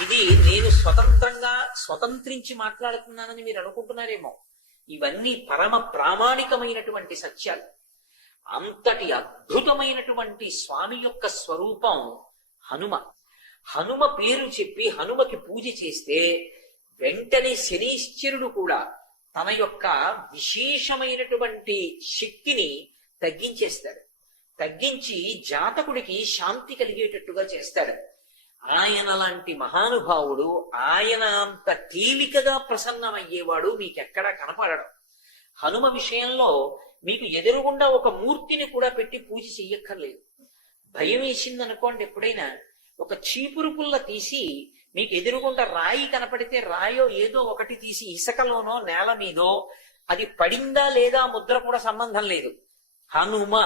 ఇది నేను స్వతంత్రంగా స్వతంత్రించి మాట్లాడుతున్నానని మీరు అనుకుంటున్నారేమో. ఇవన్నీ పరమ ప్రామాణికమైనటువంటి సత్యాలు. అంతటి అద్భుతమైనటువంటి స్వామి యొక్క స్వరూపం హనుమ. హనుమ పేరు చెప్పి హనుమకి పూజ చేస్తే వెంటనే శనీశ్చరుడు కూడా తన యొక్క విశేషమైనటువంటి శక్తిని తగ్గించేస్తాడు. తగ్గించి జాతకుడికి శాంతి కలిగేటట్టుగా చేస్తాడు. ఆయన లాంటి మహానుభావుడు ఆయన అంత తేలికగా ప్రసన్నమయ్యేవాడు మీకెక్కడా కనపడడం. హనుమ విషయంలో మీకు ఎదురుగుండా ఒక మూర్తిని కూడా పెట్టి పూజ చెయ్యక్కర్లేదు. భయం వేసింది అనుకోండి ఎప్పుడైనా ఒక చీపురు పుల్ల తీసి మీకు ఎదురుగుండా రాయి కనపడితే రాయో ఏదో ఒకటి తీసి ఇసుకలోనో నేల మీదో అది పడిందా లేదా ముద్ర కూడా సంబంధం లేదు. హనుమ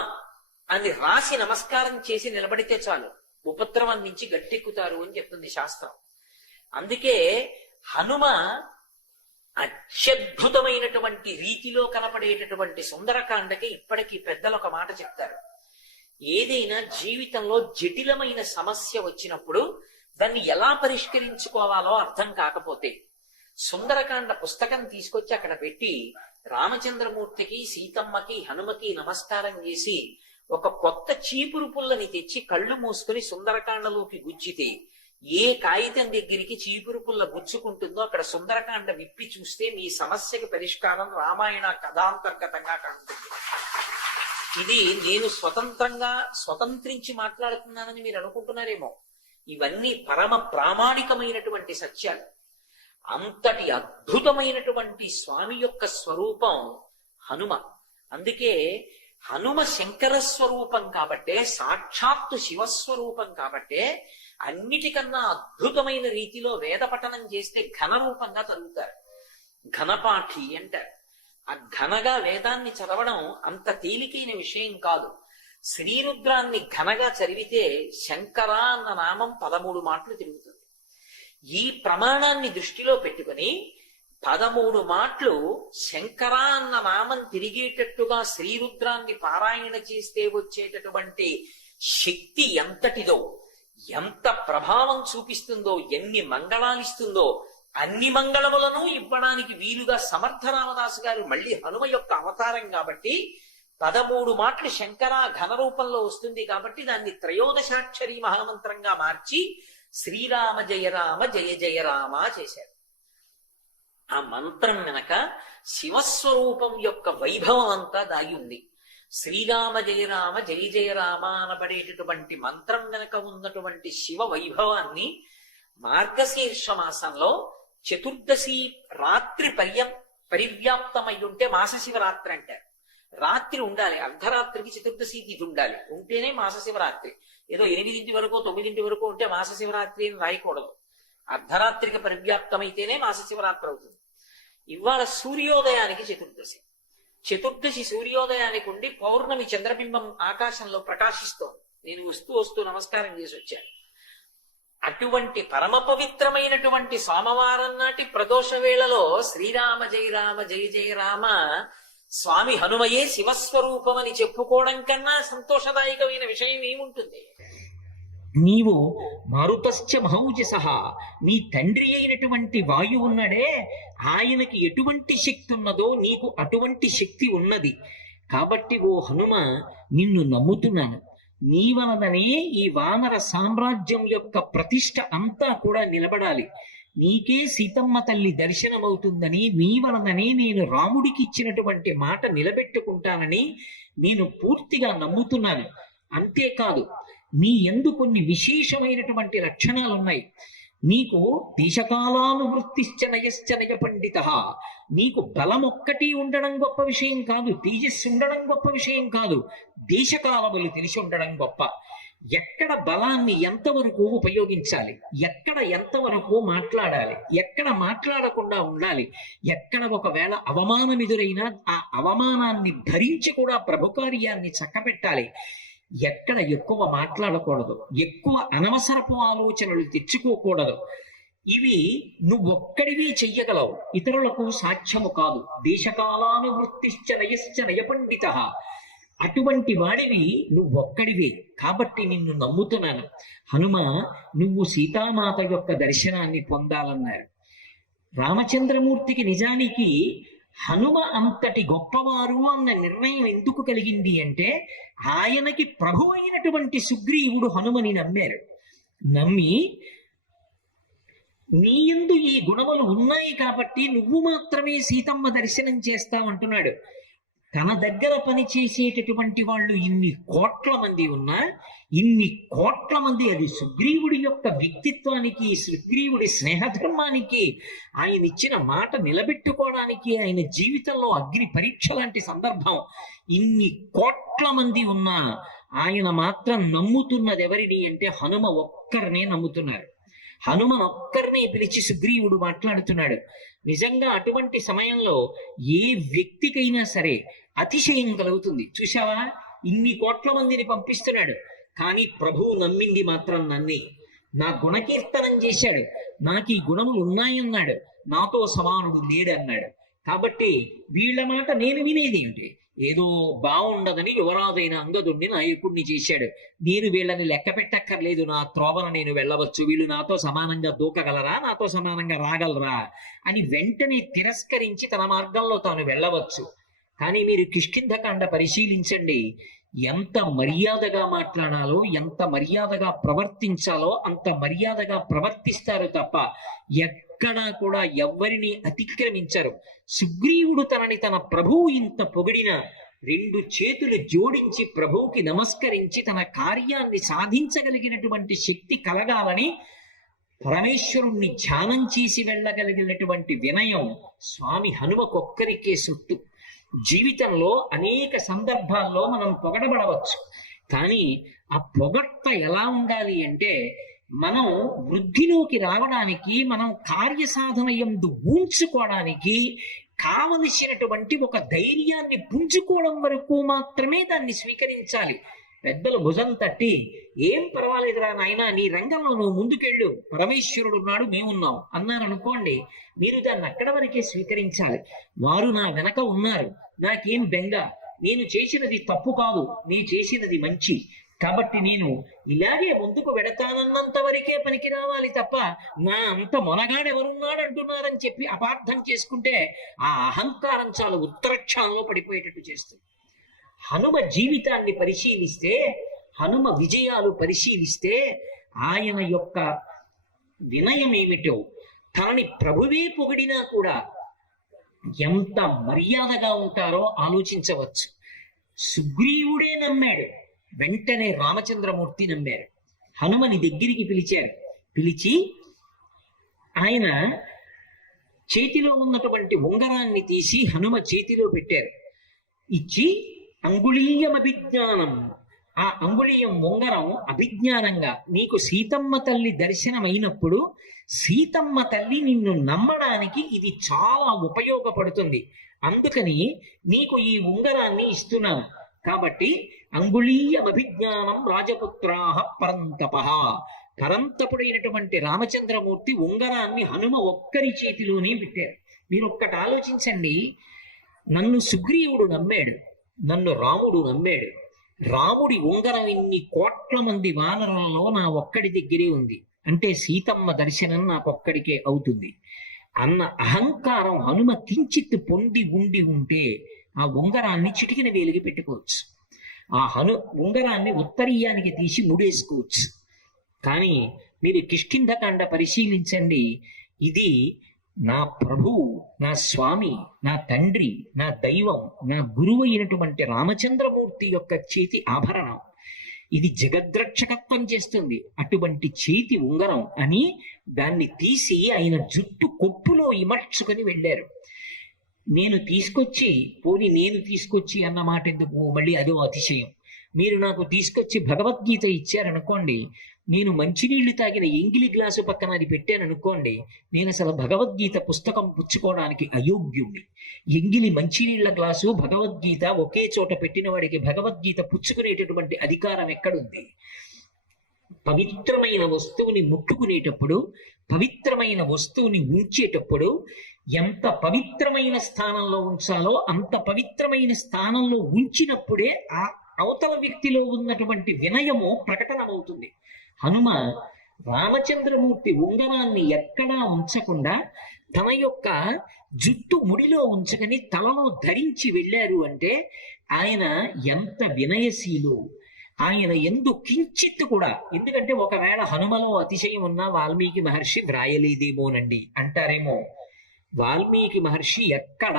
అని రాసి నమస్కారం చేసి నిలబడితే చాలు. ఉపద్రవం నుంచి గట్టెక్కుతారు అని చెప్తుంది శాస్త్రం. అందుకే హనుమ అత్యద్భుతమైనటువంటి రీతిలో కనపడేటటువంటి సుందరకాండకి ఇప్పటికీ పెద్దలు ఒక మాట చెప్తారు. ఏదైనా జీవితంలో జటిలమైన సమస్య వచ్చినప్పుడు దాన్ని ఎలా పరిష్కరించుకోవాలో అర్థం కాకపోతే సుందరకాండ పుస్తకం తీసుకొచ్చి అక్కడ పెట్టి రామచంద్రమూర్తికి సీతమ్మకి హనుమకి నమస్కారం చేసి ఒక కొత్త చీపురు పుల్లని తెచ్చి కళ్ళు మూసుకుని సుందరకాండలోకి గుచ్చితే ఏ కాగితం దగ్గరికి చీపురు పుల్ల గుచ్చుకుంటుందో అక్కడ సుందరకాండ విప్పి చూస్తే మీ సమస్యకి పరిష్కారం రామాయణ కథాంతర్గతంగా కలుగుతుంది ఇది నేను స్వతంత్రంగా స్వతంత్రించి మాట్లాడుతున్నానని మీరు అనుకుంటున్నారేమో. ఇవన్నీ పరమ ప్రామాణికమైనటువంటి సత్యాలు. అంతటి అద్భుతమైనటువంటి స్వామి యొక్క స్వరూపం హనుమ. అందుకే హనుమ శంకర స్వరూపం కాబట్టే సాక్షాత్తు శివస్వరూపం కాబట్టే అన్నిటికన్నా అద్భుతమైన రీతిలో వేద పఠనం చేస్తే ఘన రూపంగా చదువుతారు ఘనపాఠి అంటారు. ఆ ఘనగా వేదాన్ని చదవడం అంత తేలికైన విషయం కాదు. శ్రీరుద్రాన్ని ఘనగా చదివితే శంకర అన్న నామం పదమూడు మాటలు తిరుగుతుంది. ఈ ప్రమాణాన్ని దృష్టిలో పెట్టుకుని పదమూడు మాటలు శంకర అన్న నామం తిరిగేటట్టుగా శ్రీరుద్రాన్ని పారాయణ చేస్తే వచ్చేటటువంటి శక్తి ఎంతటిదో ఎంత ప్రభావం చూపిస్తుందో ఎన్ని మంగళాలిస్తుందో అన్ని మంగళములను ఇవ్వడానికి వీలుగా సమర్థ రామదాసు గారు మళ్ళీ హనుమ యొక్క అవతారం కాబట్టి పదమూడు మాటలు శంకర ఘన రూపంలో వస్తుంది కాబట్టి దాన్ని త్రయోదశాక్షరి మహామంత్రంగా మార్చి శ్రీరామ జయ రామ జయ జయ రామ చేశారు. ఆ మంత్రం వెనక శివస్వరూపం యొక్క వైభవం అంతా దాగి ఉంది. శ్రీరామ జయ రామ జయ జయ రామ అనబడేటటువంటి మంత్రం వెనక ఉన్నటువంటి శివ వైభవాన్ని మార్గశీర్ష మాసంలో చతుర్దశి రాత్రి పర్య పరివ్యాప్తమై ఉంటే మాస శివరాత్రి అంటారు. రాత్రి ఉండాలి అర్ధరాత్రికి చతుర్దశి తిథి ఉండాలి. ఉంటేనే మాస శివరాత్రి ఏదో ఎనిమిదింటి వరకు తొమ్మిదింటి వరకు ఉంటే మాస శివరాత్రి అని రాయకూడదు. అర్ధరాత్రికి పరివ్యాప్తమైతేనే మాస శివరాత్రి అవుతుంది. ఇవాళ సూర్యోదయానికి చతుర్దశి. చతుర్దశి సూర్యోదయానికి ఉండి పౌర్ణమి చంద్రబింబం ఆకాశంలో ప్రకాశిస్తోంది. నేను వస్తూ వస్తూ నమస్కారం చేసి వచ్చాను. అటువంటి పరమ పవిత్రమైనటువంటి సోమవారం నాటి ప్రదోష వేళలో శ్రీరామ జయ రామ జయ జయ రామ స్వామి హనుమయే శివస్వరూపమని చెప్పుకోవడం కన్నా సంతోషదాయకమైన విషయం ఏముంటుంది? నీవు మారుతశ్చ మహౌజస. నీ తండ్రి అయినటువంటి వాయువు ఉన్నాడే ఆయనకి ఎటువంటి శక్తి ఉన్నదో నీకు అటువంటి శక్తి ఉన్నది. కాబట్టి ఓ హనుమ నిన్ను నమ్ముతున్నాను. నీ వలననే ఈ వానర సామ్రాజ్యం యొక్క ప్రతిష్ట అంతా కూడా నిలబడాలి. నీకే సీతమ్మ తల్లి దర్శనమవుతుందని నీ వలననే నేను రాముడికి ఇచ్చినటువంటి మాట నిలబెట్టుకుంటానని నేను పూర్తిగా నమ్ముతున్నాను. అంతేకాదు నీ ఎందు కొన్ని విశేషమైనటువంటి లక్షణాలు ఉన్నాయి నీకు దేశకాలానువృత్తిశ్చ నయశ్చ నయ పండిత. నీకు బలం ఒక్కటి ఉండడం గొప్ప విషయం కాదు తేజస్సు ఉండడం గొప్ప విషయం కాదు దేశకాలములు తెలిసి ఉండడం గొప్ప. ఎక్కడ బలాన్ని ఎంతవరకు ఉపయోగించాలి ఎక్కడ ఎంతవరకు మాట్లాడాలి ఎక్కడ మాట్లాడకుండా ఉండాలి ఎక్కడ ఒకవేళ అవమానం ఎదురైనా ఆ అవమానాన్ని భరించి కూడా ప్రభు కార్యాన్ని చక్కబెట్టాలి ఎక్కడ ఎక్కువ మాట్లాడకూడదు ఎక్కువ అనవసరపు ఆలోచనలు తెచ్చుకోకూడదు. ఇవి నువ్వొక్కడివి చెయ్యగలవు ఇతరులకు సాధ్యము కాదు. దేశకాలానువృత్తిశ్చ నయశ్చ నయ పండిత అటువంటి వాడివి నువ్వొక్కడివే కాబట్టి నిన్ను నమ్ముతున్నాను. హనుమ నువ్వు సీతామాత యొక్క దర్శనాన్ని పొందాలన్నారు. రామచంద్రమూర్తికి నిజానికి హనుమ అంతటి గొప్పవారు అన్న నిర్ణయం ఎందుకు కలిగింది అంటే ఆయనకి ప్రభు అయినటువంటి సుగ్రీవుడు హనుమని నమ్మారు. నమ్మి నీయందు ఈ గుణములు ఉన్నాయి కాబట్టి నువ్వు మాత్రమే సీతమ్మ దర్శనం చేస్తావంటున్నాడు. తన దగ్గర పనిచేసేటటువంటి వాళ్ళు ఇన్ని కోట్ల మంది ఉన్నా ఇన్ని కోట్ల మంది అది సుగ్రీవుడి యొక్క వ్యక్తిత్వానికి సుగ్రీవుడి స్నేహధర్మానికి ఆయన ఇచ్చిన మాట నిలబెట్టుకోవడానికి ఆయన జీవితంలో అగ్ని పరీక్ష లాంటి సందర్భం. ఇన్ని కోట్ల మంది ఉన్నా ఆయన మాత్రం నమ్ముతున్నది ఎవరిని అంటే హనుమ ఒక్కరినే నమ్ముతున్నారు. హనుమన్ ఒక్కరినే పిలిచి సుగ్రీవుడు మాట్లాడుతున్నాడు. నిజంగా అటువంటి సమయంలో ఏ వ్యక్తికైనా సరే అతిశయం కలుగుతుంది. చూశావా? ఇన్ని కోట్ల మందిని పంపిస్తున్నాడు. కానీ ప్రభువు నమ్మింది మాత్రం నన్నే. నా గుణకీర్తనం చేశాడు. నాకు ఈ గుణములు ఉన్నాయన్నాడు. నాతో సమానుడు లేడన్నాడు. కాబట్టి వీళ్ళ మాట నేను వినేది ఏంటి ఏదో బాగుండదని యువరాజైన అంగదుణ్ణి నాయకుడిని చేశాడు. నేను వీళ్ళని లెక్క పెట్టక్కర్లేదు నా త్రోవన నేను వెళ్ళవచ్చు. వీళ్ళు నాతో సమానంగా దూకగలరా? నాతో సమానంగా రాగలరా? అని వెంటనే తిరస్కరించి తన మార్గంలో తాను వెళ్ళవచ్చు. కానీ మీరు కిష్కింధకాండ పరిశీలించండి. ఎంత మర్యాదగా మాట్లాడాలో ఎంత మర్యాదగా ప్రవర్తించాలో అంత మర్యాదగా ప్రవర్తిస్తారు తప్ప ఎక్కడా కూడా ఎవ్వరిని అతిక్రమించరు. సుగ్రీవుడు తనని తన ప్రభువు ఇంత పొగిడిన రెండు చేతులు జోడించి ప్రభువుకి నమస్కరించి తన కార్యాన్ని సాధించగలిగినటువంటి శక్తి కలగాలని పరమేశ్వరుణ్ణి ధ్యానం చేసి వెళ్ళగలిగినటువంటి వినయం స్వామి హనుమకొక్కరికే సొత్తు. జీవితంలో అనేక సందర్భాల్లో మనం పొగడబడవచ్చు. కానీ ఆ పొగట్ట ఎలా ఉండాలి అంటే మనం వృద్ధిలోకి రావడానికి మనం కార్యసాధన ఎందు ఊంచుకోవడానికి కావలసినటువంటి ఒక ధైర్యాన్ని పుంజుకోవడం వరకు మాత్రమే దాన్ని స్వీకరించాలి. పెద్దలు భుజం తట్టి ఏం పర్వాలేదురా నాయన నీ రంగంలో నువ్వు ముందుకెళ్ళు. పరమేశ్వరుడు ఉన్నాడు మేమున్నాం. అన్నారు అనుకోండి మీరు దాన్ని అక్కడ వరకే స్వీకరించాలి. వారు నా వెనక ఉన్నారు. నాకేం బెంగ. నేను చేసినది తప్పు కాదు. నీ చేసినది మంచి. కాబట్టి నేను ఇలాగే ముందుకు వెడతానన్నంత వరకే పనికి రావాలి తప్ప నా అంత మొనగాడెవరున్నాడు అంటున్నారని చెప్పి అపార్థం చేసుకుంటే ఆ అహంకారం చాలా ఉత్తరక్షణంలో పడిపోయేటట్టు చేస్తుంది. హనుమ జీవితాన్ని పరిశీలిస్తే హనుమ విజయాలు పరిశీలిస్తే ఆయన యొక్క వినయం ఏమిటో తనని ప్రభువే పొగిడినా కూడా ఎంత మర్యాదగా ఉంటారో ఆలోచించవచ్చు. సుగ్రీవుడే నమ్మాడు. వెంటనే రామచంద్రమూర్తి నమ్మారు. హనుమని దగ్గరికి పిలిచారు. పిలిచి ఆయన చేతిలో ఉన్నటువంటి ఉంగరాన్ని తీసి హనుమ చేతిలో పెట్టారు. ఇచ్చి అంగుళీయం అభిజ్ఞానం. ఆ అంగుళీయం ఉంగరం అభిజ్ఞానంగా నీకు సీతమ్మ తల్లి దర్శనమైనప్పుడు సీతమ్మ తల్లి నిన్ను నమ్మడానికి ఇది చాలా ఉపయోగపడుతుంది. అందుకని నీకు ఈ ఉంగరాన్ని ఇస్తున్నాను. కాబట్టి అంగుళీయమభిజ్ఞానం రాజపుత్రాహ పరంతప. పరంతపుడైనటువంటి రామచంద్రమూర్తి ఉంగరాన్ని హనుమ ఒక్కరి చేతిలోనే పెట్టారు. మీరు ఒక్కటి ఆలోచించండి నన్ను సుగ్రీవుడు నమ్మాడు నన్ను రాముడు నమ్మాడు. రాముడి ఉంగరం ఇన్ని కోట్ల మంది వానరులలో నా ఒక్కడి దగ్గరే ఉంది. అంటే సీతమ్మ దర్శనం నాకొక్కడికే అవుతుంది. అన్న అహంకారం హనుమ కించిత్ పొంది ఉండి ఉంటే ఆ ఉంగరాన్ని చిటికిన వేలికి పెట్టుకోవచ్చు. ఆ హను ఉంగరాన్ని ఉత్తరీయానికి తీసి ముడేసుకోవచ్చు. కానీ మీరు కిష్కింధకాండ పరిశీలించండి. ఇది నా ప్రభువు నా స్వామి నా తండ్రి నా దైవం నా గురువు అయినటువంటి రామచంద్రమూర్తి యొక్క చేతి ఆభరణం. ఇది జగద్రక్షకత్వం చేస్తుంది. అటువంటి చేతి ఉంగరం అని దాన్ని తీసి ఆయన జుట్టు కొప్పులో ఇమర్చుకొని వెళ్ళారు. నేను తీసుకొచ్చి పోని నేను తీసుకొచ్చి అన్న మాట ఎందుకు? మళ్ళీ అదో అతిశయం. మీరు నాకు తీసుకొచ్చి భగవద్గీత ఇచ్చారనుకోండి నేను మంచినీళ్ళు తాగిన ఎంగిలి గ్లాసు పక్కన అది పెట్టాను అనుకోండి నేను అసలు భగవద్గీత పుస్తకం పుచ్చుకోవడానికి అయోగ్యుణ్ణి. ఎంగిలి మంచినీళ్ళ గ్లాసు భగవద్గీత ఒకే చోట పెట్టిన వాడికి భగవద్గీత పుచ్చుకునేటటువంటి అధికారం ఎక్కడుంది? పవిత్రమైన వస్తువుని ముట్టుకునేటప్పుడు పవిత్రమైన వస్తువుని ఉంచేటప్పుడు ఎంత పవిత్రమైన స్థానంలో ఉంచాలో అంత పవిత్రమైన స్థానంలో ఉంచినప్పుడే ఆ అవతల వ్యక్తిలో ఉన్నటువంటి వినయము ప్రకటనమవుతుంది. హనుమ రామచంద్రమూర్తి ఉంగరాన్ని ఎక్కడా ఉంచకుండా తన యొక్క జుట్టు ముడిలో ఉంచకని తలలో ధరించి వెళ్ళారు అంటే ఆయన ఎంత వినయశీలు. ఆయన ఎందు కించిత్తు కూడా ఎందుకంటే ఒకవేళ హనుమలో అతిశయం ఉన్న వాల్మీకి మహర్షి వ్రాయలేదేమోనండి అంటారేమో. వాల్మీకి మహర్షి ఎక్కడ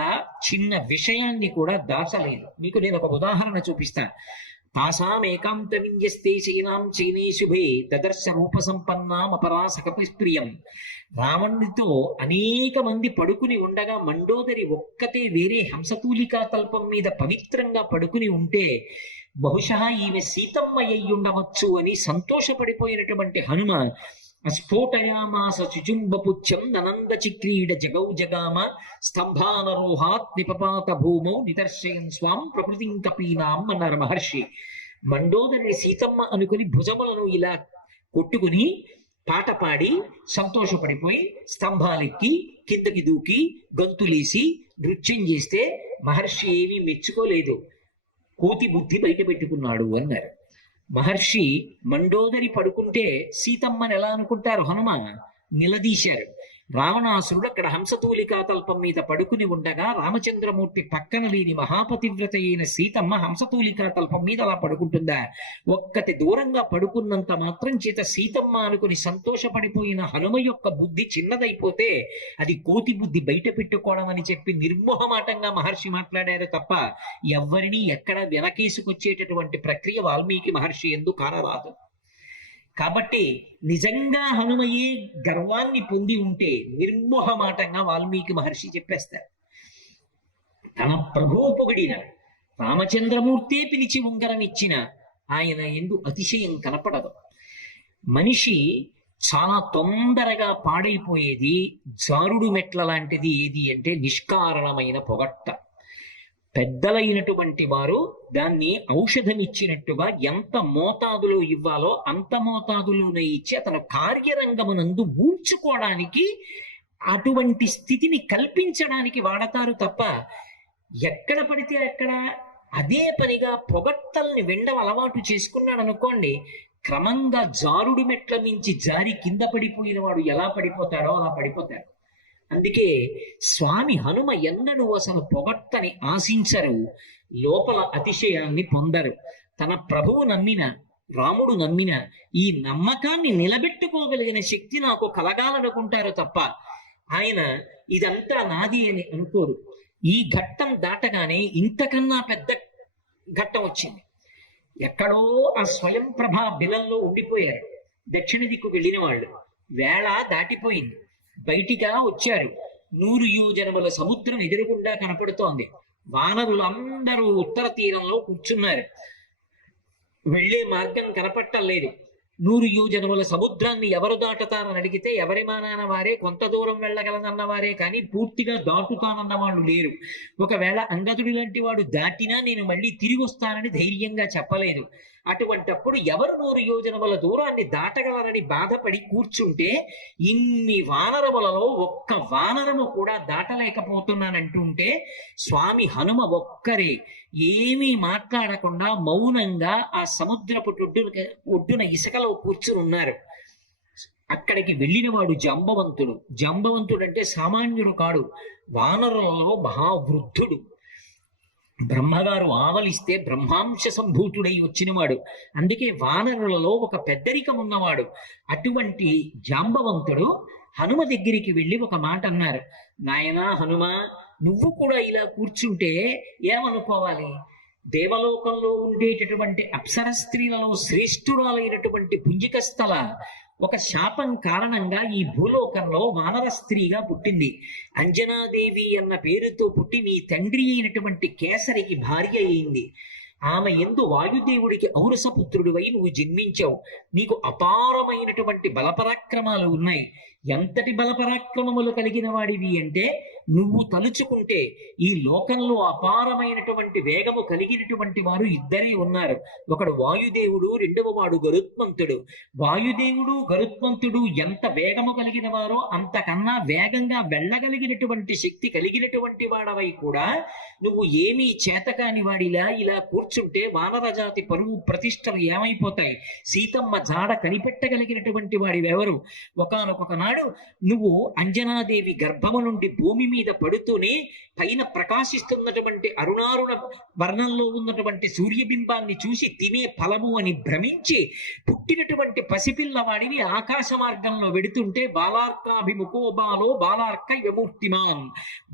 చిన్న విషయాన్ని కూడా దాచలేదు. మీకు నేను ఒక ఉదాహరణ చూపిస్తా తాసాం ఏకాంత వింజస్తే చైనాం చైనే శుభే తదర్శ రూప సంపన్నాం అపరాసకపి ప్రియం. రావణుడితో అనేక మంది పడుకుని ఉండగా మండోదరి ఒక్కతే వేరే హంసతూలికా తల్పం మీద పవిత్రంగా పడుకుని ఉంటే బహుశా ఈమె సీతమ్మ అయ్యుండవచ్చు ఉండవచ్చు అని సంతోషపడిపోయినటువంటి హనుమ అస్ఫోటయామాస చుచుంబపుచ్చం ననంద చిక్రీడ జగౌ జగామ స్తంభానరోహాత్ నిపపాత భూమౌ నిదర్శయన్ స్వాం ప్రకృతిం కపీనాం అన్నారు మహర్షి. మండోదరి సీతమ్మ అనుకుని భుజములను ఇలా కొట్టుకుని పాట పాడి సంతోషపడిపోయి స్తంభాలెక్కి కిందకి దూకి గంతులేసి నృత్యం చేస్తే మహర్షి ఏమీ మెచ్చుకోలేదు. కోతి బుద్ధి బయట పెట్టుకున్నాడు అన్నారు. మహర్షి మండోదరి పడుకుంటే సీతమ్మని ఎలా అనుకుంటారు హనుమ? నిలదీశారు. రావణాసురుడు అక్కడ హంసతూలికా తల్పం మీద పడుకుని ఉండగా రామచంద్రమూర్తి పక్కన లేని మహాపతివ్రత అయిన సీతమ్మ హంసతూలికా తల్పం మీద అలా పడుకుంటుందా? ఒక్కటి దూరంగా పడుకున్నంత మాత్రం చేత సీతమ్మ అనుకుని సంతోషపడిపోయిన హనుమ యొక్క బుద్ధి చిన్నదైపోతే అది కోతి బుద్ధి బయట పెట్టుకోవడం అని చెప్పి నిర్మోహమాటంగా మహర్షి మాట్లాడారు తప్ప ఎవ్వరినీ ఎక్కడ వెనకేసుకొచ్చేటటువంటి ప్రక్రియ వాల్మీకి మహర్షి ఎందుకు కానరాదు? కాబట్టి నిజంగా హనుమయ్యే గర్వాన్ని పొంది ఉంటే నిర్మోహమాటంగా వాల్మీకి మహర్షి చెప్పేస్తారు. తన ప్రభువు పొగిడిన రామచంద్రమూర్తే పిలిచి ఉంగరం ఇచ్చిన ఆయన ఎందు అతిశయం కనపడదు. మనిషి చాలా తొందరగా పాడైపోయేది జారుడు మెట్ల లాంటిది ఏది అంటే నిష్కారణమైన పొగట్ట. పెద్దలైనటువంటి వారు దాన్ని ఔషధం ఇచ్చినట్టుగా ఎంత మోతాదులో ఇవ్వాలో అంత మోతాదులోనే ఇచ్చి అతను కార్యరంగమునందు ఊడ్చుకోవడానికి అటువంటి స్థితిని కల్పించడానికి వాడతారు తప్ప ఎక్కడ పడితే అక్కడ అదే పనిగా పొగట్టల్ని వెండం అలవాటు చేసుకున్నాడు అనుకోండి క్రమంగా జారుడు మెట్ల మించి జారి కింద పడిపోయిన వాడు ఎలా పడిపోతాడో అలా పడిపోతాడు. అందుకే స్వామి హనుమ ఎన్నడూ అసలు పొగట్టని ఆశించరు లోపల అతిశయాన్ని పొందరు. తన ప్రభువు నమ్మిన రాముడు నమ్మిన ఈ నమ్మకాన్ని నిలబెట్టుకోగలిగిన శక్తి నాకు కలగాలనుకుంటారు తప్ప ఆయన ఇదంతా నాది అని అనుకోరు. ఈ ఘట్టం దాటగానే ఇంతకన్నా పెద్ద ఘట్టం వచ్చింది. ఎక్కడో ఆ స్వయం ప్రభా బిలంలో ఉండిపోయారు. దక్షిణ దిక్కు వెళ్ళిన వాళ్ళు. వేళ దాటిపోయింది. బయటిగా వచ్చారు. నూరు యోజనముల సముద్రం ఎదురుగుండా కనపడుతోంది. వానరులు అందరూ ఉత్తర తీరంలో కూర్చున్నారు. వెళ్ళే మార్గం కనపట్టలేదు నూరు యోజనముల సముద్రాన్ని ఎవరు దాటుతారని అడిగితే ఎవరి మానాన వారే కొంత దూరం వెళ్ళగలనన్న వారే కానీ పూర్తిగా దాటుతానన్న వాళ్ళు లేరు. ఒకవేళ అంగదుడి లాంటి వాడు దాటినా నేను మళ్ళీ తిరిగి వస్తానని ధైర్యంగా చెప్పలేదు. అటువంటప్పుడు ఎవరు నూరు యోజనముల దూరాన్ని దాటగలరని బాధపడి కూర్చుంటే ఇన్ని వానరములలో ఒక్క వానరము కూడా దాటలేకపోతున్నానంటుంటే స్వామి హనుమ ఒక్కరే ఏమీ మాట్లాడకుండా మౌనంగా ఆ సముద్రపు ఒడ్డున ఒడ్డున ఇసుకలో కూర్చుని ఉన్నారు అక్కడికి వెళ్ళినవాడు జంబవంతుడు. జంబవంతుడు అంటే సామాన్యుడు కాడు. వానరులలో మహావృద్ధుడు. బ్రహ్మగారు ఆవలిస్తే బ్రహ్మాంశ సంభూతుడై వచ్చినవాడు. అందుకే వానరులలో ఒక పెద్దరికం ఉన్నవాడు. అటువంటి జాంబవంతుడు హనుమ దగ్గరికి వెళ్ళి ఒక మాట అన్నారు. నాయనా హనుమ నువ్వు కూడా ఇలా కూర్చుంటే ఏమనుకోవాలి? దేవలోకంలో ఉండేటటువంటి అప్సర స్త్రీలలో శ్రేష్ఠురాలైనటువంటి పుంజికస్థల ఒక శాపం కారణంగా ఈ భూలోకంలో మానవ స్త్రీగా పుట్టింది. అంజనాదేవి అన్న పేరుతో పుట్టి నీ తండ్రి అయినటువంటి కేసరికి భార్య అయింది. ఆమె ఎందు వాయుదేవుడికి ఔరసపుత్రుడివై నువ్వు జన్మించావు. నీకు అపారమైనటువంటి బలపరాక్రమాలు ఉన్నాయి. ఎంతటి బలపరాక్రమములు కలిగిన వాడివి అంటే నువ్వు తలుచుకుంటే ఈ లోకంలో అపారమైనటువంటి వేగము కలిగినటువంటి వారు ఇద్దరే ఉన్నారు. ఒకడు వాయుదేవుడు రెండవ వాడు గరుత్మంతుడు. వాయుదేవుడు గరుత్మంతుడు ఎంత వేగము కలిగిన వారో అంతకన్నా వేగంగా వెళ్ళగలిగినటువంటి శక్తి కలిగినటువంటి వాడవై కూడా నువ్వు ఏమీ చేతకాని వాడిలా ఇలా కూర్చుంటే వానరజాతి పరువు ప్రతిష్టలు ఏమైపోతాయి? సీతమ్మ జాడ కనిపెట్టగలిగినటువంటి వాడివెవరు? ఒకనొక నాడు నువ్వు అంజనాదేవి గర్భము నుండి భూమి మీద పడుతూనే పైన ప్రకాశిస్తున్నటువంటి అరుణారుణ వర్ణంలో ఉన్నటువంటి సూర్యబింబాన్ని చూసి తినే ఫలము అని భ్రమించి పుట్టినటువంటి పసిపిల్లవాడిని ఆకాశ మార్గంలో వెడుతుంటే బాలార్కాభిముఖో బాలో బాలార్క విముక్తిమాన్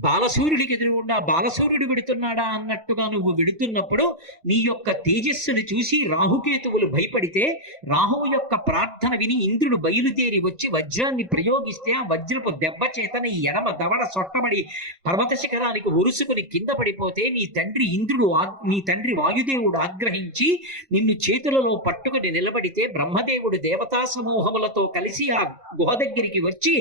బాలసూర్యుడికి ఎదురుగుండా బాలసూర్యుడు వెడుతున్నాడా అన్నట్టుగా నువ్వు వెడుతున్నప్పుడు నీ యొక్క తేజస్సుని చూసి రాహుకేతువులు భయపడితే రాహువు యొక్క ప్రార్థన విని ఇంద్రుడు బయలుదేరి వచ్చి వజ్రాన్ని ప్రయోగిస్తే ఆ వజ్రపు దెబ్బ చేత నీ ఎడమ దవడ సొట్టబడి పర్వత శిఖరానికి ఒరుసుకుని కింద పడిపోతే నీ తండ్రి ఇంద్రుడు నీ తండ్రి వాయుదేవుడు ఆగ్రహించి నిన్ను చేతులలో పట్టుకుని నిలబడితే బ్రహ్మదేవుడు దేవతా సమూహములతో కలిసి ఆ గుహ దగ్గరికి వచ్చి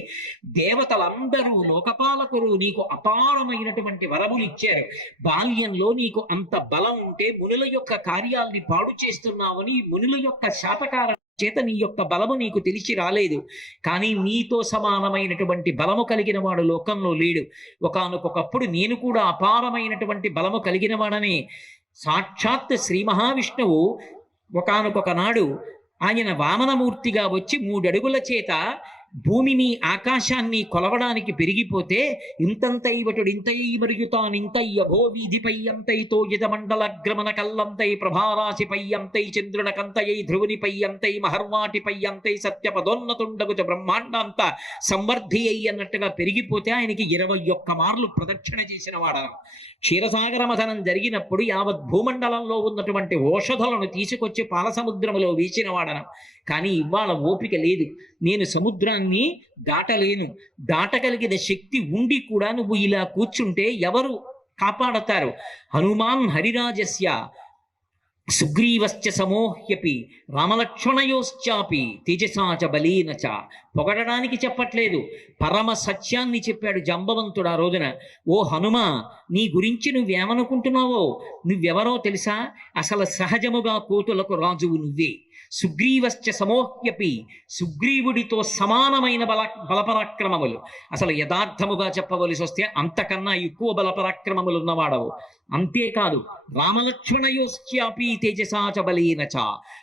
దేవతలందరూ లోకపాలకులు నీకు అపారమైనటువంటి వరములు ఇచ్చారు. బాల్యంలో నీకు అంత బలం ఉంటే మునుల యొక్క కార్యాల్ని పాడు చేస్తున్నావని మునుల యొక్క శాతకార చేత నీ యొక్క బలము నీకు తెలిసి రాలేదు. కానీ నీతో సమానమైనటువంటి బలము కలిగిన వాడు లోకంలో లేడు. ఒకానొకప్పుడు నేను కూడా అపారమైనటువంటి బలము కలిగిన వాడని. సాక్షాత్ శ్రీ మహావిష్ణువు ఒకానొక నాడు ఆయన వామనమూర్తిగా వచ్చి మూడడుగుల చేత భూమిని ఆకాశాన్ని కొలవడానికి పెరిగిపోతే ఇంతంతైవటుడు ఇంతై మరియు తానింతై అభో వీధిపై అంతైతో యజమండలగ్రమణ కల్లంతై ప్రభారాశిపై అంతై చంద్రుడకంతయై ధ్రువునిపై అంతై మహర్వాటిపై అంతై సత్యపదోన్నతుండగుచ బ్రహ్మాండాంత సంవర్ధి అయి అన్నట్టుగా పెరిగిపోతే ఆయనకి ఇరవై ఒక్క మార్లు ప్రదక్షిణ చేసిన వాడన క్షీరసాగర మథనం జరిగినప్పుడు యావత్ భూమండలంలో ఉన్నటువంటి ఓషధులను తీసుకొచ్చి పాలసముద్రములో వీచిన వాడన. కానీ ఇవాళ ఓపిక లేదు. నేను సముద్రాన్ని దాటలేను. దాటగలిగిన శక్తి ఉండి కూడా నువ్వు ఇలా కూర్చుంటే ఎవరు కాపాడతారు? హనుమాన్ హరిరాజస్య సుగ్రీవశ్చ సమోహ్యపి రామలక్ష్మణయోశ్చాపి తేజసాచ బలీన చ. పొగడడానికి చెప్పట్లేదు. పరమ సత్యాన్ని చెప్పాడు జంబవంతుడు ఆ రోజున. ఓ హనుమ నీ గురించి నువ్వేమనుకుంటున్నావో? నువ్వెవరో తెలుసా? అసలు సహజముగా కోతులకు రాజువు నువ్వే. సుగ్రీవశ్చ సమోహ్యపి సుగ్రీవుడితో సమానమైన బల బలపరాక్రమములు. అసలు యథార్థముగా చెప్పవలసి వస్తే అంతకన్నా ఎక్కువ బలపరాక్రమములు ఉన్నవాడవు అంతేకాదు రామలక్ష్మణయోశ్చాపి తేజసాచ బలీనచ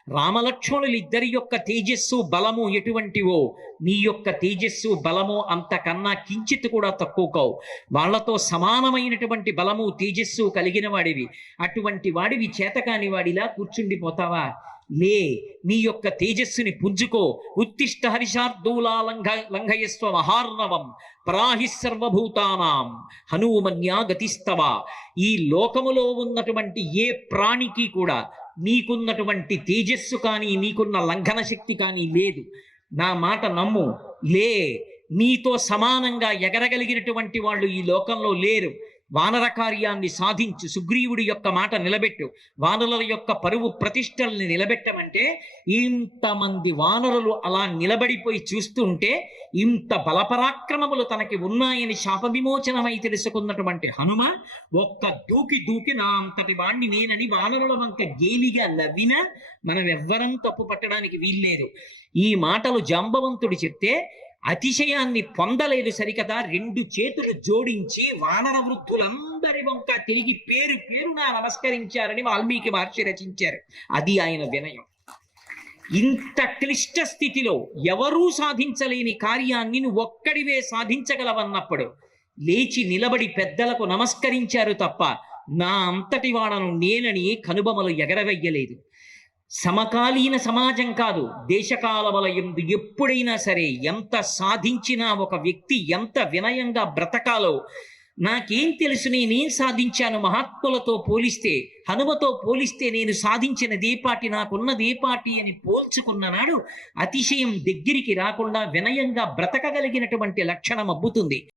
రామలక్ష్మణులిద్దరి యొక్క తేజస్సు బలము ఎటువంటివో నీ యొక్క తేజస్సు బలము అంతకన్నా కించిత్ కూడా తక్కువ కావు. వాళ్ళతో సమానమైనటువంటి బలము తేజస్సు కలిగిన వాడివి అటువంటి వాడివి చేతకాని వాడిలా కూర్చుండిపోతావా? లే నీ యొక్క తేజస్సుని పుంజుకో. ఉత్తిష్ట హరిషార్దూలా లంఘ లంఘయస్వ మహార్ణవం ప్రాహి సర్వభూతానాం హనుమన్యా గతిస్తవ ఈ లోకములో ఉన్నటువంటి ఏ ప్రాణికి కూడా నీకున్నటువంటి తేజస్సు కానీ నీకున్న లంఘన శక్తి కానీ లేదు. నా మాట నమ్ము. లే నీతో సమానంగా ఎగరగలిగినటువంటి వాళ్ళు ఈ లోకంలో లేరు. వానర కార్యాన్ని సాధించు సుగ్రీవుడి యొక్క మాట నిలబెట్టు వానరుల యొక్క పరువు ప్రతిష్టల్ని నిలబెట్టమంటే ఇంతమంది వానరులు అలా నిలబడిపోయి చూస్తుంటే ఇంత బలపరాక్రమములు తనకి ఉన్నాయని శాప విమోచనమై తెలుసుకున్నటువంటి హనుమ ఒక్క దూకి దూకి నా అంతటి వాణ్ణి నేనని వానరుల వంక గేలిగా నవ్వినా మనం ఎవ్వరం తప్పు పట్టడానికి వీల్లేదు. ఈ మాటలు జాంబవంతుడు చెప్తే అతిశయాన్ని పొందలేదు సరికదా. రెండు చేతులు జోడించి వానర వృద్ధులందరి వంక తిరిగి పేరు పేరున నమస్కరించారని వాల్మీకి మహర్షి రచించారు. అది ఆయన వినయం. ఇంత క్లిష్ట స్థితిలో ఎవరూ సాధించలేని కార్యాన్ని నువ్వు ఒక్కడివే సాధించగలవన్నప్పుడు లేచి నిలబడి పెద్దలకు నమస్కరించారు తప్ప నా అంతటి వాడను నేనని కనుబొమలు ఎగరవెయ్యలేదు సమకాలీన సమాజం కాదు దేశకాల వలయందు ఎప్పుడైనా సరే ఎంత సాధించినా ఒక వ్యక్తి ఎంత వినయంగా బ్రతకాలో నాకేం తెలుసు నేనేం సాధించాను మహాత్ములతో పోలిస్తే హనుమతో పోలిస్తే నేను సాధించిన దీపాటి నాకున్న దీపాటి అని పోల్చుకున్న నాడు అతిశయం దగ్గరికి రాకుండా వినయంగా బ్రతకగలిగినటువంటి లక్షణం అబ్బుతుంది.